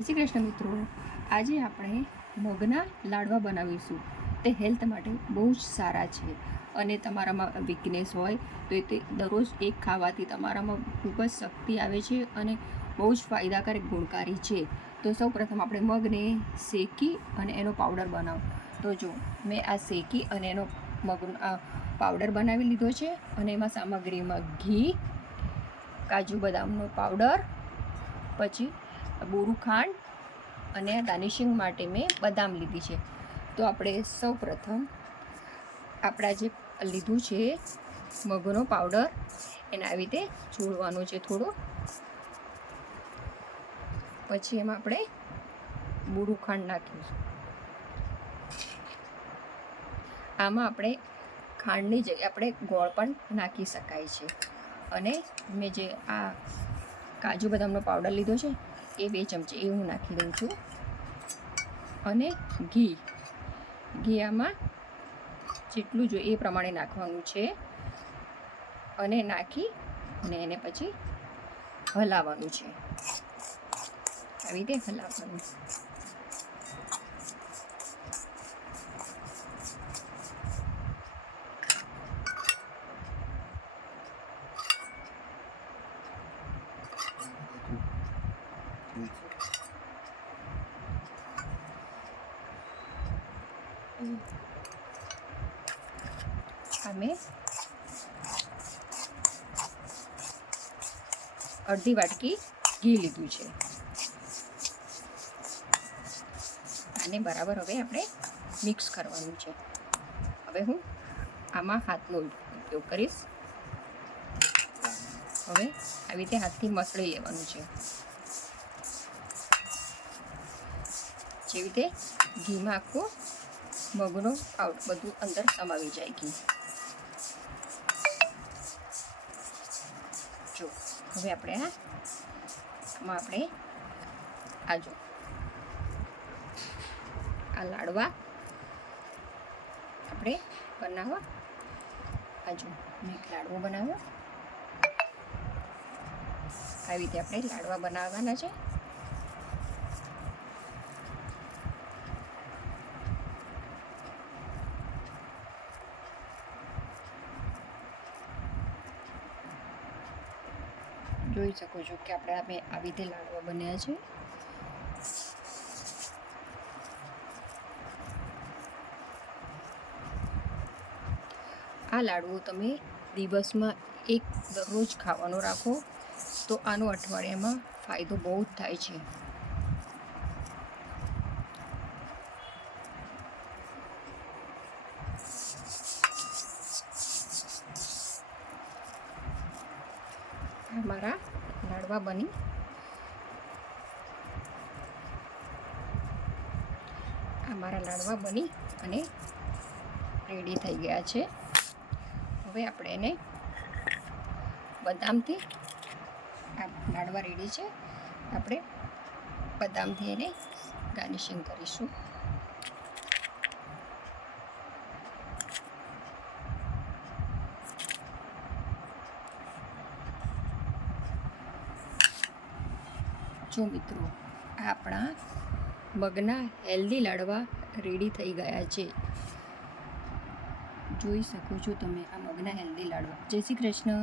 જય શ્રી કૃષ્ણ મિત્રો, આજે આપણે મગના લાડવા બનાવીશું. તે હેલ્થ માટે બહુ જ સારા છે અને તમારામાં વીકનેસ હોય તો તે દરરોજ એક ખાવાથી તમારામાં ખૂબ જ શક્તિ આવે છે અને બહુ જ ફાયદાકારક ગુણકારી છે. તો સૌપ્રથમ આપણે મગને શેકી અને એનો પાવડર બનાવો. તો જો મેં આ શેકી અને એનો મગનો પાવડર બનાવી લીધો છે અને એમાં સામગ્રીમાં ઘી, કાજુ બદામનો પાવડર, પછી બોરું ખાંડ અને ગાર્નિશિંગ માટે મેં બદામ લીધી છે. તો આપણે સૌ પ્રથમ આપણા જે લીધું છે મગનો પાવડર એને આવી રીતે ચોળવાનો છે થોડો. પછી એમાં આપણે બોરું ખાંડ નાખીશું. આમાં આપણે ખાંડની જગ્યાએ આપણે ગોળ પણ નાખી શકાય છે. અને મેં જે આ કાજુ બદામનો પાવડર લીધો છે એ 2 ચમચી એ હું નાખી દઉં છું. અને ઘી આમાં જેટલું જોઈએ એ પ્રમાણે નાખવાનું છે. અને નાખી અને એને પછી હલાવવાનું છે. આવી રીતે હલાવવાનું. અમે અડધી વાટકી ઘી લીધું છે. આને બરાબર હવે આપણે મિક્સ કરવાનું છે. હવે હું આમાં હાથનો ઉપયોગ કરીશ. હવે આવી રીતે હાથથી મસળી લેવાનું છે. જેવી રીતે ઘીમાં આખું મગનો પાવડર બધું અંદર સમાવી જાય ઘી. જો હવે આપણે આમાં આપણે આ લાડવા આપણે બનાવવા. મેં એક લાડવો બનાવ્યો. આવી રીતે આપણે લાડવા બનાવવાના છે. જોઈ શકો છો કે આપણે આવી રીતે લાડવા બન્યા છે. આ લાડવો તમે દિવસમાં એક દરરોજ ખાવાનો રાખો તો આનો અઠવાડિયામાં ફાયદો બહુ જ થાય છે. મારા લાડવા બની અને રેડી થઈ ગયા છે. હવે આપણે એને બદામથી આ લાડવા રેડી છે. આપણે બદામથી એને ગાર્નિશિંગ કરીશું. જો મિત્રો, આપણા મગના હેલ્ધી લાડવા રેડી થઈ ગયા છે. જોઈ શકો છો તમે આ મગના હેલ્ધી લાડવા. જય શ્રી કૃષ્ણ.